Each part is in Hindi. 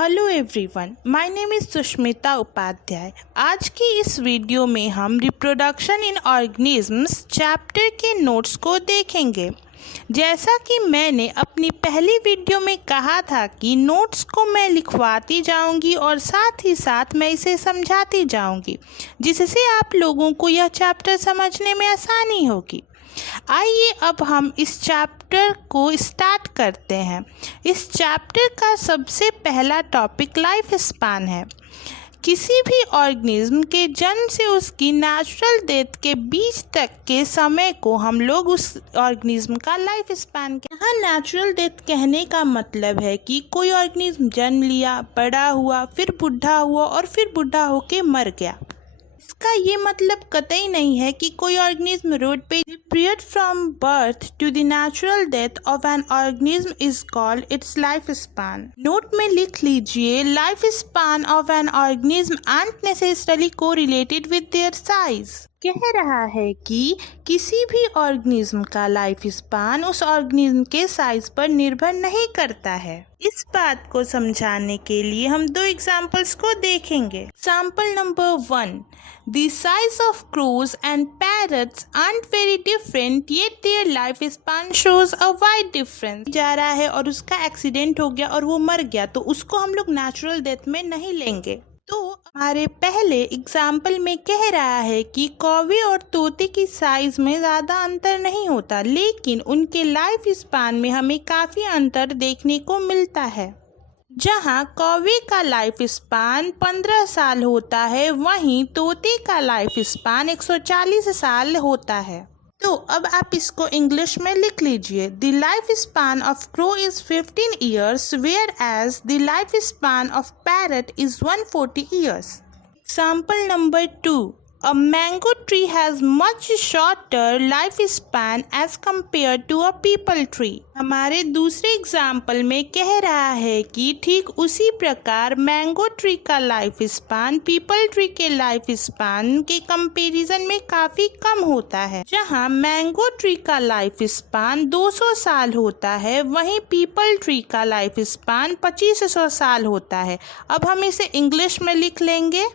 Hello everyone, my name is Sushmita Upadhyay. आज की इस वीडियो में हम रिप्रोडक्शन इन ऑर्गेनिजम्स चैप्टर के नोट्स को देखेंगे। जैसा कि मैंने अपनी पहली वीडियो में कहा था कि नोट्स को मैं लिखवाती जाऊंगी और साथ ही साथ मैं इसे समझाती जाऊंगी, जिससे आप लोगों को यह चैप्टर समझने में आसानी होगी। आइए अब हम इस चैप्टर को स्टार्ट करते हैं। इस चैप्टर का सबसे पहला टॉपिक लाइफ स्पैन है। किसी भी ऑर्गेनिज्म के जन्म से उसकी नेचुरल डेथ के बीच तक के समय को हम लोग उस ऑर्गेनिज्म का लाइफ स्पैन कहते हैं। यहाँ नेचुरल डेथ कहने का मतलब है कि कोई ऑर्गेनिज्म जन्म लिया, बड़ा हुआ, फिर बूढ़ा हुआ और फिर बूढ़ा होके मर गया। इसका ये मतलब कतई नहीं है कि कोई ऑर्गेनिज्म रोड पे period from birth to the natural death of an organism is called its life span. Note में लिख लीजिए, life span of an organism aren't necessarily correlated with their size. कह रहा है कि किसी भी ऑर्गेनिज्म का लाइफ स्पैन उस ऑर्गेनिज्म के साइज पर निर्भर नहीं करता है। इस बात को समझाने के लिए हम दो एग्जाम्पल्स को देखेंगे। Example number 1, The size of crows and parrots aren't very different, yet their lifespan shows a wide difference। जा रहा है और उसका एक्सीडेंट हो गया और वो मर गया, तो उसको हम लोग नेचुरल डेथ में नहीं लेंगे। तो हमारे पहले एग्जाम्पल में कह रहा है कि कौवे और तोते की साइज में ज़्यादा अंतर नहीं होता, लेकिन उनके लाइफ स्पैन में हमें काफ़ी अंतर देखने को मिलता है। जहाँ कौवे का लाइफ स्पैन 15 साल होता है, वहीं तोते का लाइफ स्पैन 140 साल होता है। तो अब आप इसको इंग्लिश में लिख लीजिए। The life span of crow is 15 years whereas the life span of parrot is 140 years. Example number 2, A mango tree has much shorter lifespan as compared to a people tree। हमारे दूसरे एग्जाम्पल में कह रहा है कि ठीक उसी प्रकार मैंगो ट्री का लाइफ स्पैन पीपल ट्री के लाइफ स्पैन के कंपैरिजन में काफ़ी कम होता है। जहाँ मैंगो ट्री का लाइफ स्पैन 200 साल होता है, वहीं पीपल ट्री का लाइफ स्पैन 2500 साल होता है। अब हम इसे इंग्लिश में लिख लेंगे।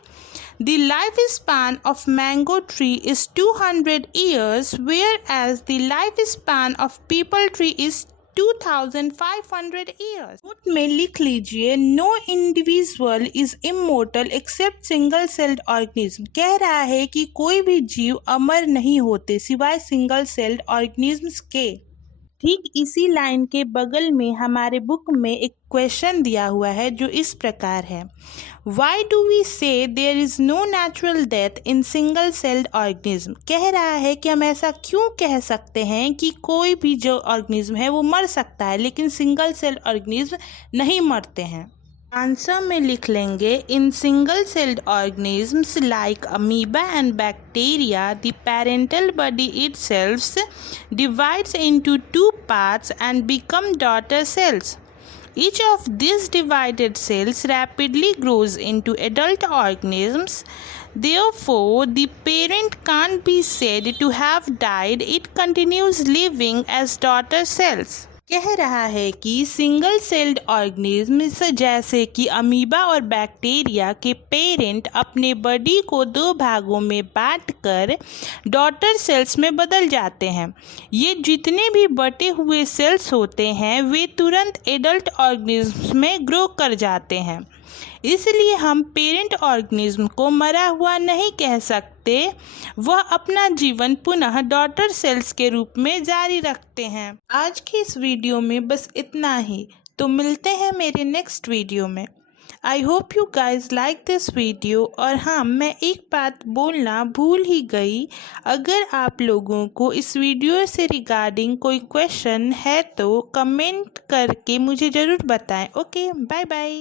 The lifespan of mango tree is 200 years, whereas the lifespan of peepal tree is 2500 years। Note में लिख लीजिए, no individual is immortal except single celled organism। कह रहा है कि कोई भी जीव अमर नहीं होते सिवाय सिंगल सेल्ड ऑर्गेनिज्म्स के। ठीक इसी लाइन के बगल में हमारे बुक में एक क्वेश्चन दिया हुआ है जो इस प्रकार है, why do we say there is no natural death in single celled organism. कह रहा है कि हम ऐसा क्यों कह सकते हैं कि कोई भी जो ऑर्गेनिज्म है वो मर सकता है, लेकिन सिंगल सेल्ड ऑर्गेनिज्म नहीं मरते हैं। आंसर में लिख लेंगे, इन single sailed organisms like amoeba and bacteria the parental body itself divides into 2 parts and become daughter cells। Each of these divided cells rapidly grows into adult organisms. Therefore, the parent can't be said to have died, it continues living as daughter cells। कह रहा है कि सिंगल सेल्ड ऑर्गेनिज्म्स जैसे कि अमीबा और बैक्टीरिया के पेरेंट अपने बॉडी को 2 भागों में बांटकर डॉटर सेल्स में बदल जाते हैं। ये जितने भी बटे हुए सेल्स होते हैं वे तुरंत एडल्ट ऑर्गेनिज्म्स में ग्रो कर जाते हैं। इसलिए हम पेरेंट ऑर्गेनिज्म को मरा हुआ नहीं कह सकते, वह अपना जीवन पुनः डॉटर सेल्स के रूप में जारी रखते हैं। आज की इस वीडियो में बस इतना ही, तो मिलते हैं मेरे नेक्स्ट वीडियो में। I hope you guys like this video. और हाँ, मैं एक बात बोलना भूल ही गई, अगर आप लोगों को इस वीडियो से रिगार्डिंग कोई क्वेश्चन है तो कमेंट करके मुझे ज़रूर बताएं। Okay, bye bye.